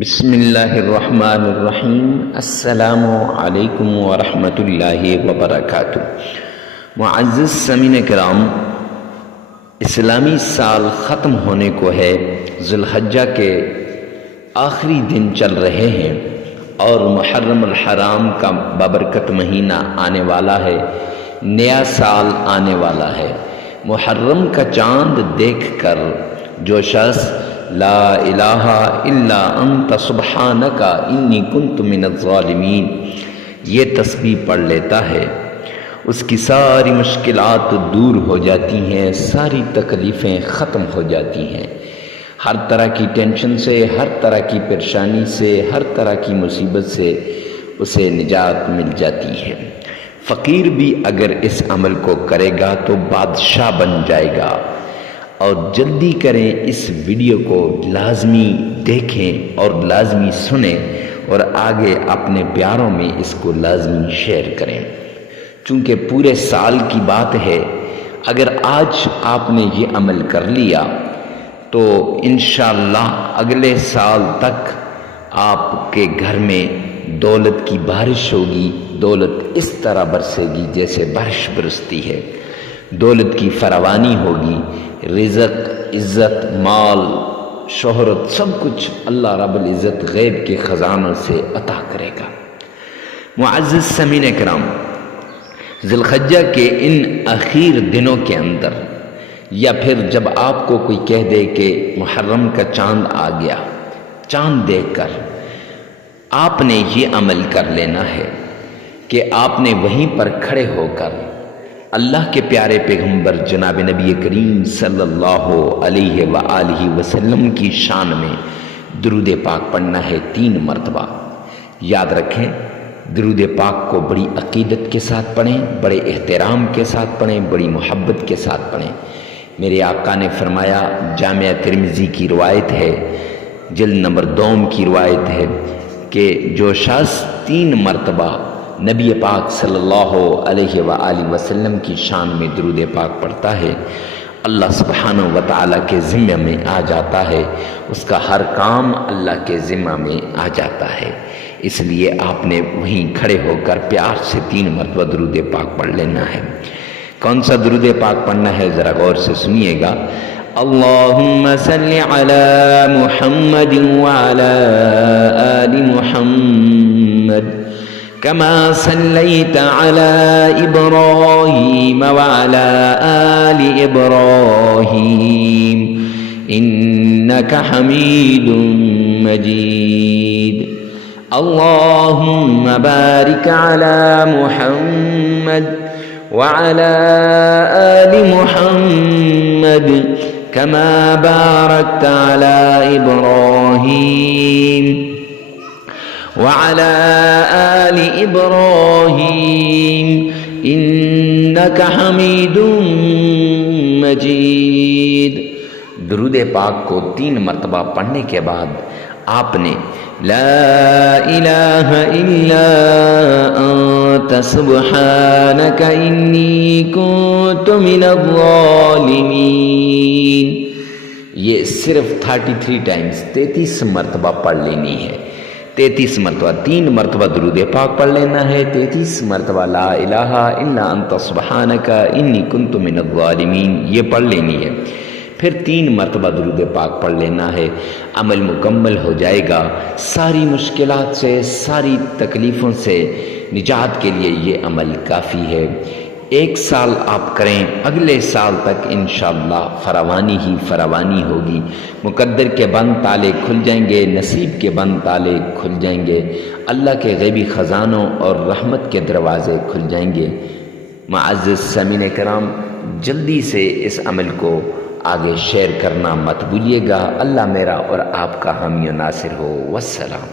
بسم اللہ الرحمن الرحیم۔ السلام علیکم ورحمۃ اللہ وبرکاتہ۔ معزز سامعین کرام، اسلامی سال ختم ہونے کو ہے، ذی الحجہ کے آخری دن چل رہے ہیں اور محرم الحرام کا بابرکت مہینہ آنے والا ہے، نیا سال آنے والا ہے۔ محرم کا چاند دیکھ کر جو شخص لا الہ الا انت سبحانک انی کنت من الظالمین یہ تسبیح پڑھ لیتا ہے، اس کی ساری مشکلات دور ہو جاتی ہیں، ساری تکلیفیں ختم ہو جاتی ہیں، ہر طرح کی ٹینشن سے، ہر طرح کی پریشانی سے، ہر طرح کی مصیبت سے اسے نجات مل جاتی ہے۔ فقیر بھی اگر اس عمل کو کرے گا تو بادشاہ بن جائے گا۔ اور جلدی کریں، اس ویڈیو کو لازمی دیکھیں اور لازمی سنیں اور آگے اپنے پیاروں میں اس کو لازمی شیئر کریں، چونکہ پورے سال کی بات ہے۔ اگر آج آپ نے یہ عمل کر لیا تو انشاءاللہ اگلے سال تک آپ کے گھر میں دولت کی بارش ہوگی، دولت اس طرح برسے گی جیسے بارش برستی ہے، دولت کی فراوانی ہوگی، رزق، عزت، مال، شہرت، سب کچھ اللہ رب العزت غیب کے خزانوں سے عطا کرے گا۔ معزز سامعین کرام، ذی الحجہ کے ان اخیر دنوں کے اندر، یا پھر جب آپ کو کوئی کہہ دے کہ محرم کا چاند آ گیا، چاند دیکھ کر آپ نے یہ عمل کر لینا ہے کہ آپ نے وہیں پر کھڑے ہو کر اللہ کے پیارے پیغمبر جناب نبی کریم صلی اللہ علیہ وآلہ وسلم کی شان میں درود پاک پڑھنا ہے 3 مرتبہ۔ یاد رکھیں، درود پاک کو بڑی عقیدت کے ساتھ پڑھیں، بڑے احترام کے ساتھ پڑھیں، بڑی محبت کے ساتھ پڑھیں۔ میرے آقا نے فرمایا، جامعہ ترمذی کی روایت ہے، جلد نمبر 2 کی روایت ہے کہ جو شخص 3 مرتبہ نبی پاک صلی اللہ علیہ وآلہ وسلم کی شان میں درود پاک پڑھتا ہے، اللہ سبحانہ و تعالیٰ کے ذمہ میں آ جاتا ہے، اس کا ہر کام اللہ کے ذمہ میں آ جاتا ہے۔ اس لیے آپ نے وہیں کھڑے ہو کر پیار سے 3 مرتبہ درود پاک پڑھ لینا ہے۔ کون سا درود پاک پڑھنا ہے ذرا غور سے سنیے گا۔ اللہم صلی علی محمد وعلی آل محمد كما صليت على إبراهيم وعلى آل إبراهيم إنك حميد مجيد اللهم بارك على محمد وعلى آل محمد كما باركت على إبراهيم وعلى آل إبراهيم إنك حميد مجيد۔ درود پاک کو 3 مرتبہ پڑھنے کے بعد آپ نے لا الہ الا انت سبحانک انی کنت من الظالمین یہ صرف 33 ٹائمز 33 مرتبہ پڑھ لینی ہے۔ 33 مرتبہ 3 مرتبہ درود پاک پڑھ لینا ہے، 33 مرتبہ لا الہ الا انت سبحانک انی کنت من الظالمین یہ پڑھ لینی ہے، پھر 3 مرتبہ درود پاک پڑھ لینا ہے۔ عمل مکمل ہو جائے گا، ساری مشکلات سے، ساری تکلیفوں سے نجات کے لیے یہ عمل کافی ہے۔ 1 سال آپ کریں، اگلے سال تک انشاءاللہ فراوانی ہی فراوانی ہوگی، مقدر کے بند تالے کھل جائیں گے، نصیب کے بند تالے کھل جائیں گے، اللہ کے غیبی خزانوں اور رحمت کے دروازے کھل جائیں گے۔ معزز سامعین کرام، جلدی سے اس عمل کو آگے شیئر کرنا مت بھولیے گا۔ اللہ میرا اور آپ کا حامی و ناصر ہو۔ والسلام۔